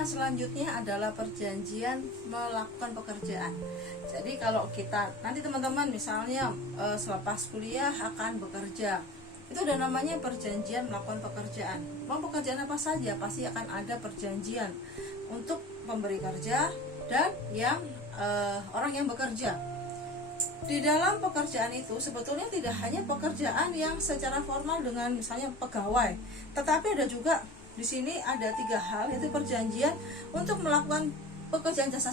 yang selanjutnya adalah perjanjian melakukan pekerjaan. Jadi kalau kita nanti teman-teman misalnya selepas kuliah akan bekerja, itu udah namanya perjanjian melakukan pekerjaan. Mau pekerjaan apa saja pasti akan ada perjanjian untuk pemberi kerja dan yang orang yang bekerja. Di dalam pekerjaan itu sebetulnya tidak hanya pekerjaan yang secara formal dengan misalnya pegawai, tetapi ada juga di sini ada 3 hal, yaitu perjanjian untuk melakukan pekerjaan jasa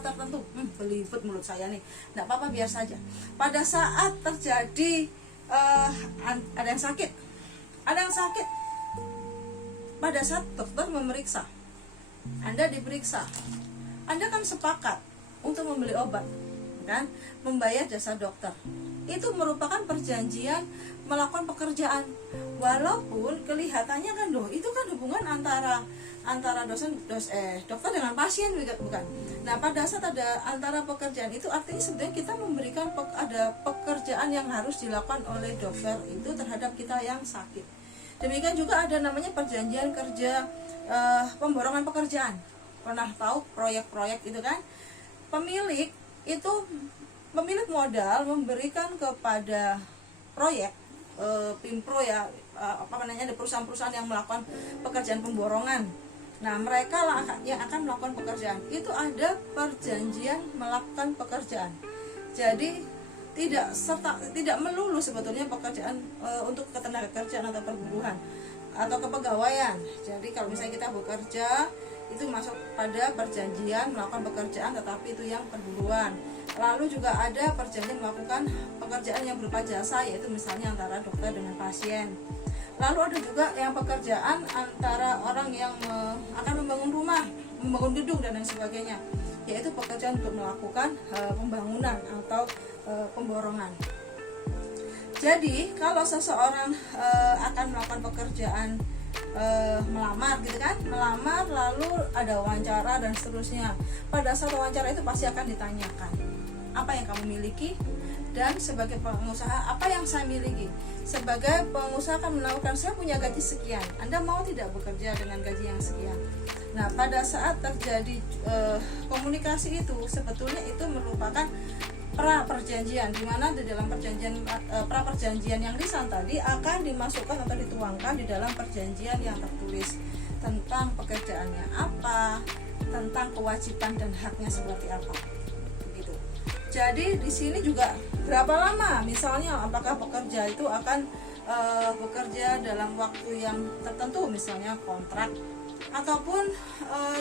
tertentu. Belibet mulut saya nih, nggak apa-apa biar saja. Pada saat terjadi ada yang sakit, pada saat dokter memeriksa, Anda diperiksa, Anda kan sepakat untuk membeli obat, kan, membayar jasa dokter. Itu merupakan perjanjian melakukan pekerjaan, walaupun kelihatannya kan itu kan hubungan antara dokter dengan pasien, bukan? Nah, pada saat ada antara pekerjaan itu artinya sebenarnya kita memberikan ada pekerjaan yang harus dilakukan oleh dokter itu terhadap kita yang sakit. Demikian juga ada namanya perjanjian kerja pemborongan pekerjaan. Pernah tahu proyek-proyek itu kan? Pemilik modal memberikan kepada proyek Pimpro ya, ada perusahaan-perusahaan yang melakukan pekerjaan pemborongan. Nah, mereka lah yang akan melakukan pekerjaan. Itu ada perjanjian melakukan pekerjaan. Jadi tidak melulu sebetulnya pekerjaan untuk ketenagakerjaan atau perburuhan atau kepegawaian. Jadi kalau misalnya kita bekerja itu masuk pada perjanjian melakukan pekerjaan, tetapi itu yang perburuan. Lalu juga ada perjanjian melakukan pekerjaan yang berupa jasa, yaitu misalnya antara dokter dengan pasien. Lalu ada juga yang pekerjaan antara orang yang akan membangun rumah, membangun gedung dan lain sebagainya, yaitu pekerjaan untuk melakukan pembangunan atau pemborongan. Jadi kalau seseorang akan melakukan pekerjaan melamar gitu kan, melamar lalu ada wawancara dan seterusnya. Pada saat wawancara itu pasti akan ditanyakan apa yang kamu miliki, dan sebagai pengusaha apa yang saya miliki. Sebagai pengusaha akan menawarkan, saya punya gaji sekian, Anda mau tidak bekerja dengan gaji yang sekian. Nah, pada saat terjadi komunikasi itu sebetulnya itu merupakan pra perjanjian, di mana di dalam perjanjian pra perjanjian yang lisan tadi akan dimasukkan atau dituangkan di dalam perjanjian yang tertulis tentang pekerjaannya apa, tentang kewajiban dan haknya seperti apa. Begitu. Jadi di sini juga berapa lama, misalnya apakah pekerja itu akan bekerja dalam waktu yang tertentu, misalnya kontrak, ataupun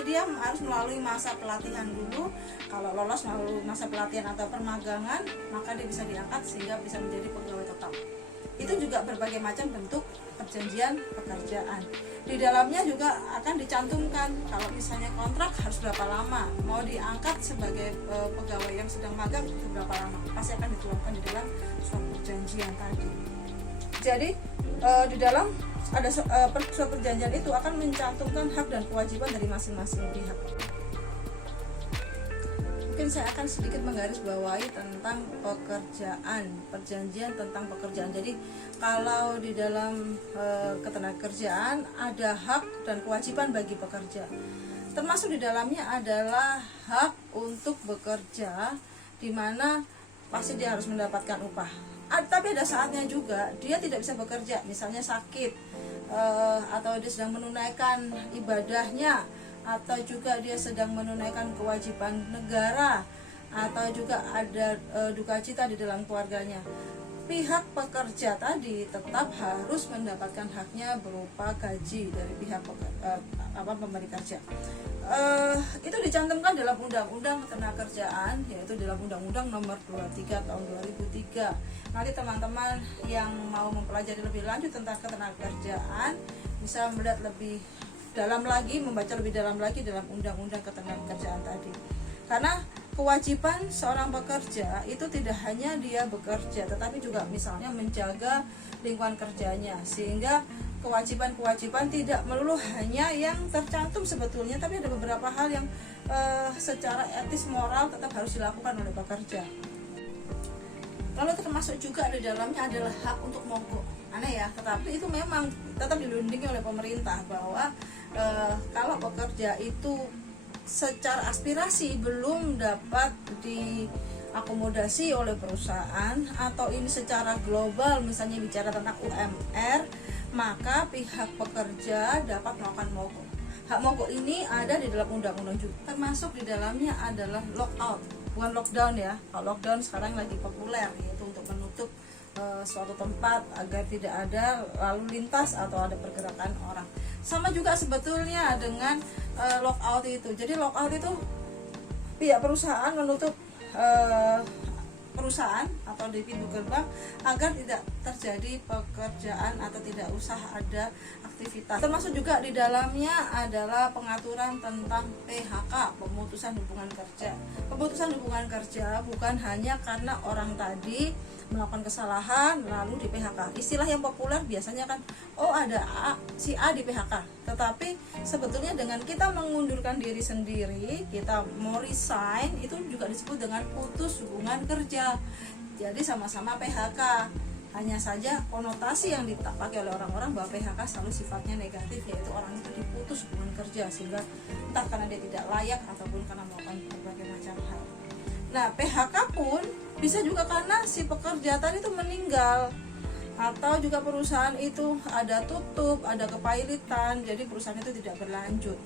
dia harus melalui masa pelatihan dulu. Kalau lolos melalui masa pelatihan atau permagangan, maka dia bisa diangkat sehingga bisa menjadi pegawai tetap. Itu juga berbagai macam bentuk perjanjian pekerjaan. Di dalamnya juga akan dicantumkan kalau misalnya kontrak harus berapa lama, mau diangkat sebagai pegawai yang sedang magang itu berapa lama, pasti akan dituangkan di dalam suatu perjanjian tadi. Jadi di dalam ada suatu perjanjian itu akan mencantumkan hak dan kewajiban dari masing-masing pihak. Mungkin saya akan sedikit menggarisbawahi tentang pekerjaan, perjanjian tentang pekerjaan. Jadi kalau di dalam ketenagakerjaan ada hak dan kewajiban bagi pekerja. Termasuk di dalamnya adalah hak untuk bekerja, di mana pasti dia harus mendapatkan upah. Tapi ada saatnya juga dia tidak bisa bekerja, misalnya sakit, atau dia sedang menunaikan ibadahnya, atau juga dia sedang menunaikan kewajiban negara, atau juga ada duka cita di dalam keluarganya. Pihak pekerja tadi tetap harus mendapatkan haknya berupa gaji dari pihak pemberi kerja. Itu dicantumkan dalam Undang-Undang Ketenagakerjaan, yaitu dalam Undang-Undang Nomor 23 Tahun 2003. Nanti teman-teman yang mau mempelajari lebih lanjut tentang ketenagakerjaan bisa melihat lebih dalam lagi, membaca lebih dalam lagi dalam Undang-Undang Ketenagakerjaan tadi. Karena kewajiban seorang pekerja itu tidak hanya dia bekerja, tetapi juga misalnya menjaga lingkungan kerjanya, sehingga kewajiban-kewajiban tidak melulu hanya yang tercantum sebetulnya, tapi ada beberapa hal yang secara etis moral tetap harus dilakukan oleh pekerja. Lalu termasuk juga di dalamnya adalah hak untuk mogok. Aneh ya, tetapi itu memang tetap dilindungi oleh pemerintah, bahwa kalau pekerja itu secara aspirasi belum dapat diakomodasi oleh perusahaan, atau ini secara global misalnya bicara tentang UMR, maka pihak pekerja dapat melakukan mogok. Hak mogok ini ada di dalam undang-undang juga, termasuk di dalamnya adalah lockout, bukan lockdown ya. Kalau lockdown sekarang lagi populer, yaitu untuk menutup suatu tempat agar tidak ada lalu lintas atau ada pergerakan orang. Sama juga sebetulnya dengan lockout itu. Jadi lockout itu pihak perusahaan menutup perusahaan atau di pintu gerbang agar tidak terjadi pekerjaan atau tidak usah ada aktivitas. Termasuk juga di dalamnya adalah pengaturan tentang PHK, pemutusan hubungan kerja. Pemutusan hubungan kerja bukan hanya karena orang tadi melakukan kesalahan lalu di PHK. Istilah yang populer biasanya kan, oh ada si A di PHK. Tetapi sebetulnya dengan kita mengundurkan diri sendiri, kita mau resign, itu juga disebut dengan putus hubungan kerja. Jadi sama-sama PHK. Hanya saja konotasi yang dipakai oleh orang-orang bahwa PHK selalu sifatnya negatif, yaitu orang itu diputus hubungan kerja sehingga entah karena dia tidak layak ataupun karena melakukan berbagai macam hal. Nah, PHK pun bisa juga karena si pekerja tadi itu meninggal, atau juga perusahaan itu ada tutup, ada kepailitan, jadi perusahaan itu tidak berlanjut.